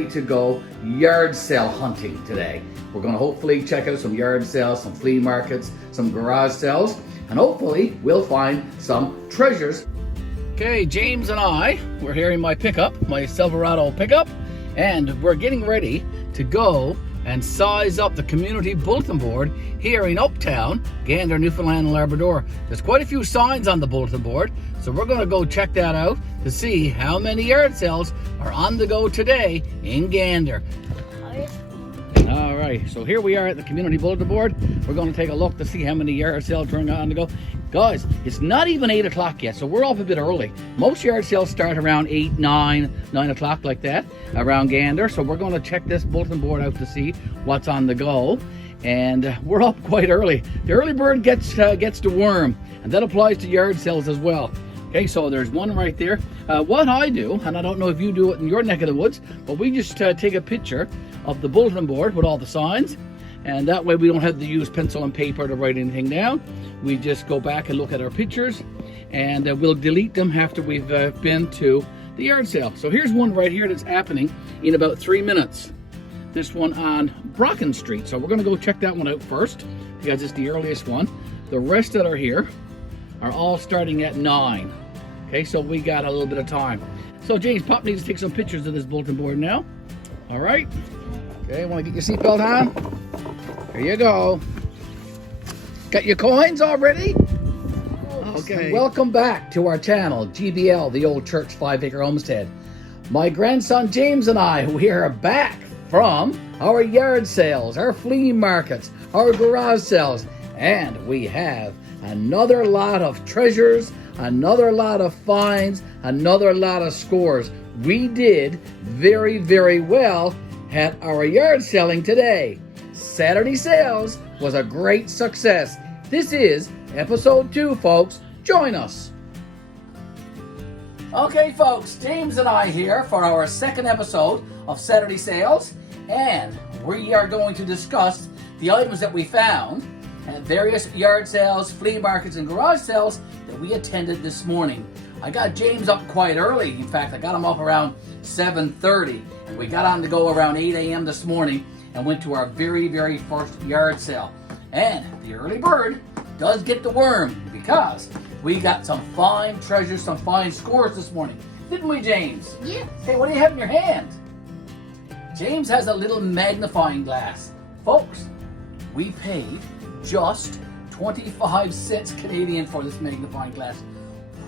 ready to go yard sale hunting today. We're going to hopefully check out some yard sales, some flea markets, some garage sales, and hopefully we'll find some treasures. Okay, James and I, we're here in my pickup, my Silverado pickup, and we're getting ready to go and size up the community bulletin board here in Uptown, Gander, Newfoundland and Labrador. There's quite a few signs on the bulletin board, so we're going to go check that out to see how many yard sales are on the go today in Gander. All right, so here we are at the community bulletin board. We're going to take a look to see how many yard sales are on the go. Guys, it's not even 8 o'clock yet, so we're up a bit early. Most yard sales start around 8, 9 o'clock like that around Gander. So we're going to check this bulletin board out to see what's on the go. And we're up quite early. The early bird gets the worm, and that applies to yard sales as well. Okay, so there's one right there. What I do, and I don't know if you do it in your neck of the woods, but we just take a picture of the bulletin board with all the signs, and that way we don't have to use pencil and paper to write anything down. We just go back and look at our pictures, and we'll delete them after we've been to the yard sale. So here's one right here that's happening in about 3 minutes. This one on Brocken Street. So we're going to go check that one out first because it's the earliest one. The rest that are here are all starting at 9. Okay, so we got a little bit of time. So James, Pop needs to take some pictures of this bulletin board now. All right. Okay, want to get your seatbelt on? There you go. Got your coins already? Okay. Welcome back to our channel, GBL, the Old Church 5-Acre Homestead. My grandson James and I, we are back from our yard sales, our flea markets, our garage sales, and we have another lot of treasures, another lot of finds, another lot of scores. We did very, very well at our yard selling today. Saturday sales was a great success. This is episode 2, folks. Join us. Okay, folks, James and I here for our second episode of Saturday sales, and we are going to discuss the items that we found at various yard sales, flea markets, and garage sales that we attended this morning. I got James up quite early. In fact, I got him up around 7:30, and we got on to go around 8 a.m. this morning and went to our very, very first yard sale. And the early bird does get the worm because we got some fine treasures, some fine scores this morning. Didn't we, James? Yeah. Hey, what do you have in your hand? James has a little magnifying glass. Folks, we paid just 25 cents Canadian for this magnifying glass.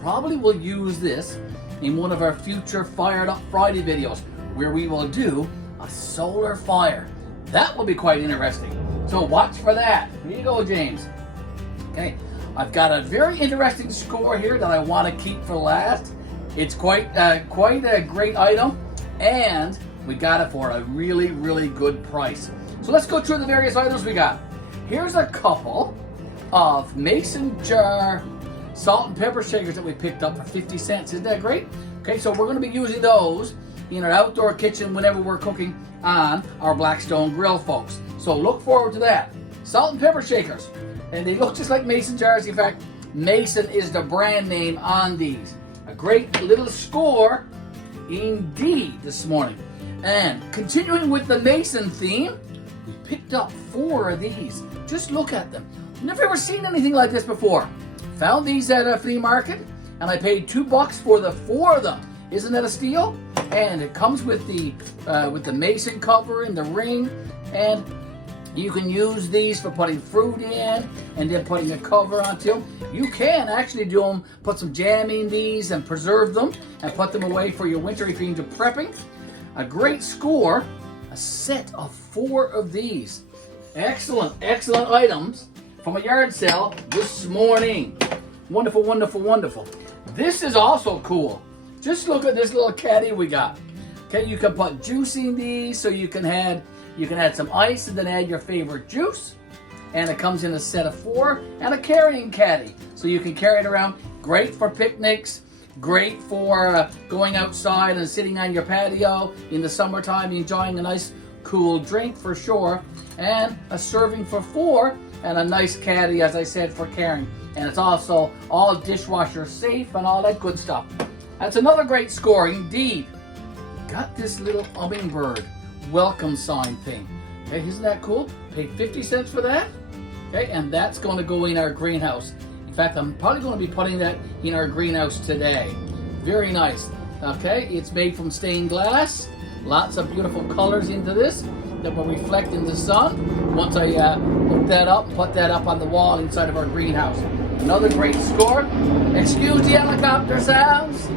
Probably will use this in one of our future Fired Up Friday videos where we will do a solar fire. That will be quite interesting. So watch for that. Here you go, James. Okay, I've got a very interesting score here that I want to keep for last. It's quite a great item, and we got it for a really, really good price. So let's go through the various items we got. Here's a couple of mason jar salt and pepper shakers that we picked up for 50 cents. Isn't that great? Okay, so we're going to be using those in our outdoor kitchen whenever we're cooking on our Blackstone grill, folks. So look forward to that. Salt and pepper shakers. And they look just like mason jars. In fact, Mason is the brand name on these. A great little score indeed this morning. And continuing with the Mason theme, we picked up 4 of these. Just look at them. Never ever seen anything like this before. Found these at a flea market, and I paid $2 for the 4 of them. Isn't that a steal? And it comes with the Mason cover and the ring, and you can use these for putting fruit in and then putting a cover onto them. You can actually do them, put some jam in these and preserve them and put them away for your winter if you're into prepping. A great score, a set of 4 of these. Excellent, excellent items from a yard sale this morning. Wonderful, wonderful, wonderful. This is also cool. Just look at this little caddy we got. Okay, you can put juice in these, so you can add some ice and then add your favorite juice. And it comes in a set of 4 and a carrying caddy, so you can carry it around. Great for picnics, great for going outside and sitting on your patio in the summertime, enjoying a nice cool drink for sure. And a serving for 4 and a nice caddy, as I said, for carrying. And it's also all dishwasher safe and all that good stuff. That's another great score indeed. got this little hummingbird welcome sign thing. Okay, isn't that cool? Paid 50 cents for that. Okay, and that's going to go in our greenhouse. In fact, I'm probably going to be putting that in our greenhouse today. Very nice. Okay, it's made from stained glass. Lots of beautiful colors into this that will reflect in the sun. Once I hook that up and put that up on the wall inside of our greenhouse. Another great score. Excuse the helicopter sounds.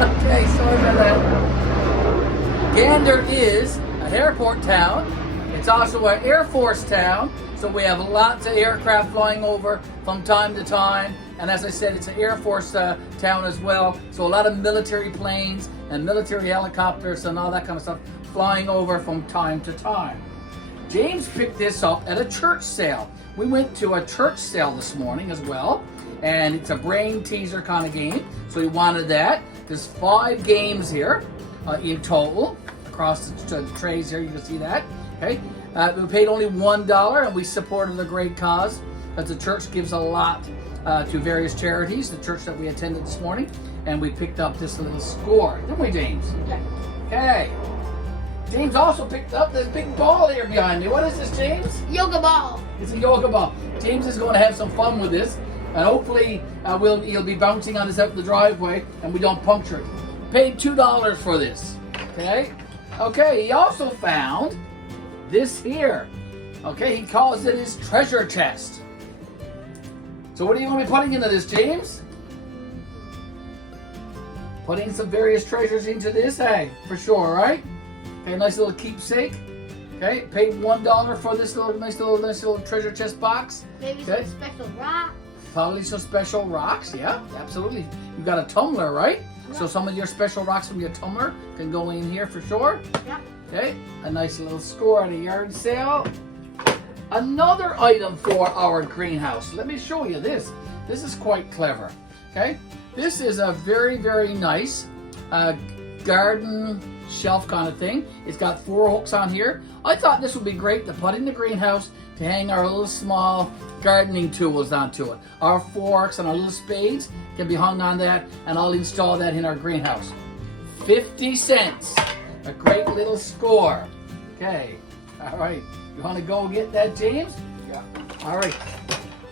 Okay, sorry about that. Gander is an airport town. It's also an Air Force town, so we have lots of aircraft flying over from time to time. And as I said, it's an Air Force town as well, so a lot of military planes and military helicopters and all that kind of stuff flying over from time to time. James picked this up at a church sale. We went to a church sale this morning as well, and it's a brain teaser kind of game, so he wanted that. There's 5 games here in total across the trays here. You can see that. Okay, we paid only $1, and we supported a great cause, as the church gives a lot to various charities. The church that we attended this morning, and we picked up this little score, didn't we, James? Yeah. Okay. James also picked up this big ball here behind me. What is this, James? Yoga ball. It's a yoga ball. James is going to have some fun with this, and hopefully he'll be bouncing on this out in the driveway, and we don't puncture it. Paid $2 for this. Okay. Okay. He also found this here. Okay. He calls it his treasure chest. So what are you going to be putting into this, James? Putting some various treasures into this, hey, for sure, right? Okay, nice little keepsake. Okay, paid $1 for this nice little treasure chest box. Maybe okay. some special rocks. Probably some special rocks, yeah, absolutely. You got a tumbler, right? Yeah. So some of your special rocks from your tumbler can go in here for sure. Yeah. Okay, a nice little score at a yard sale. Another item for our greenhouse. Let me show you this. This is quite clever. Okay, this is a very, very nice garden shelf kind of thing. It's got 4 hooks on here. I thought this would be great to put in the greenhouse to hang our little small gardening tools onto it. Our forks and our little spades can be hung on that, and I'll install that in our greenhouse. 50 cents. A great little score. Okay, all right. You want to go get that, James? Yeah. All right.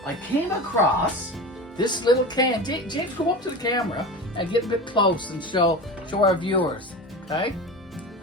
I came across this little can. James, go up to the camera and get a bit close and show our viewers. Okay?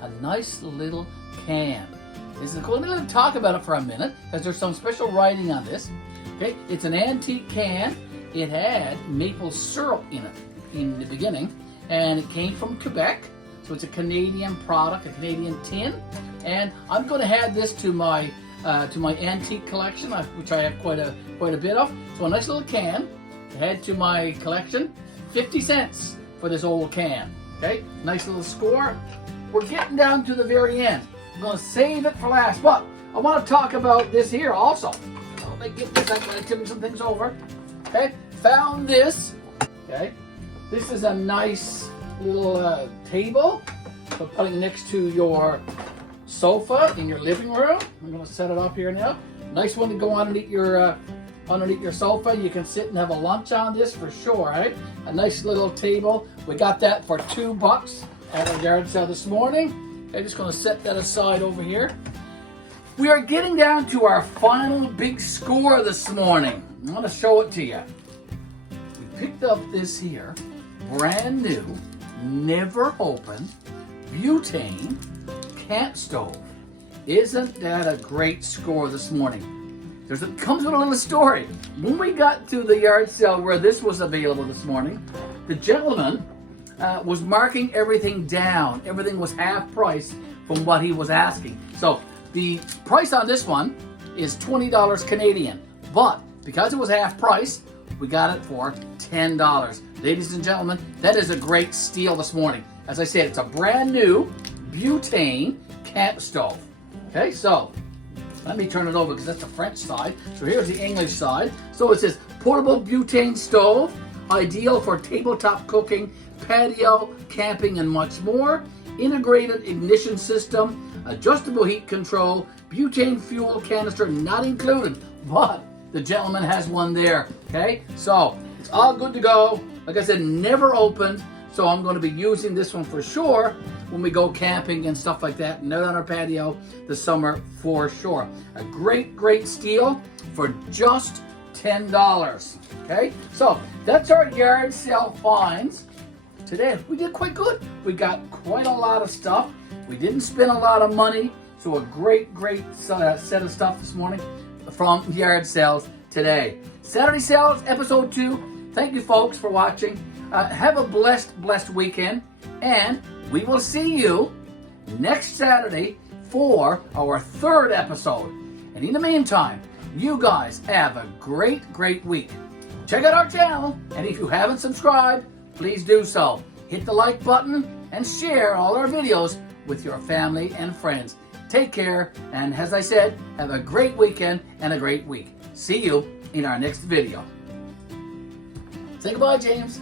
A nice little can. This is cool. Let me talk about it for a minute, because there's some special writing on this. Okay? It's an antique can. It had maple syrup in it in the beginning, and it came from Quebec. So it's a Canadian product, a Canadian tin. And I'm going to add this to my antique collection, which I have quite a bit of. So a nice little can to add to my collection. 50 cents for this old can. Okay, nice little score. We're getting down to the very end. I'm going to save it for last, but I want to talk about this here also. Let me get this. I'm going to tip some things over. Okay, found this. Okay, this is a nice little table for putting next to your sofa in your living room. I'm going to set it up here now. Nice one to go underneath your sofa. You can sit and have a lunch on this for sure, right? A nice little table. We got that for $2 at our yard sale this morning. I'm just going to set that aside over here. We are getting down to our final big score this morning. I'm going to show it to you. We picked up this here, brand new, never opened, butane camp stove. Isn't that a great score this morning? It comes with a little story. When we got to the yard sale where this was available this morning, the gentleman was marking everything down. Everything was half price from what he was asking. So the price on this one is $20 Canadian, but because it was half price, we got it for $10. Ladies and gentlemen, that is a great steal this morning. As I said, it's a brand new butane camp stove. Okay, so let me turn it over because that's the French side. So here's the English side. So it says portable butane stove, ideal for tabletop cooking, patio, camping, and much more. Integrated ignition system, adjustable heat control, butane fuel canister not included, but the gentleman has one there. Okay, so it's all good to go. Like I said, never opened. So I'm going to be using this one for sure when we go camping and stuff like that, and out on our patio this summer for sure. A great, great steal for just $10. Okay, so that's our yard sale finds. Today we did quite good. We got quite a lot of stuff. We didn't spend a lot of money, so a great set of stuff this morning from yard sales today. Saturday sales, episode 2. Thank you folks for watching. Have a blessed weekend, and we will see you next Saturday for our 3rd episode. And in the meantime, you guys have a great week. Check out our channel, and if you haven't subscribed, please do so. Hit the like button and share all our videos with your family and friends. Take care, and as I said, have a great weekend and a great week. See you in our next video. Say goodbye, James.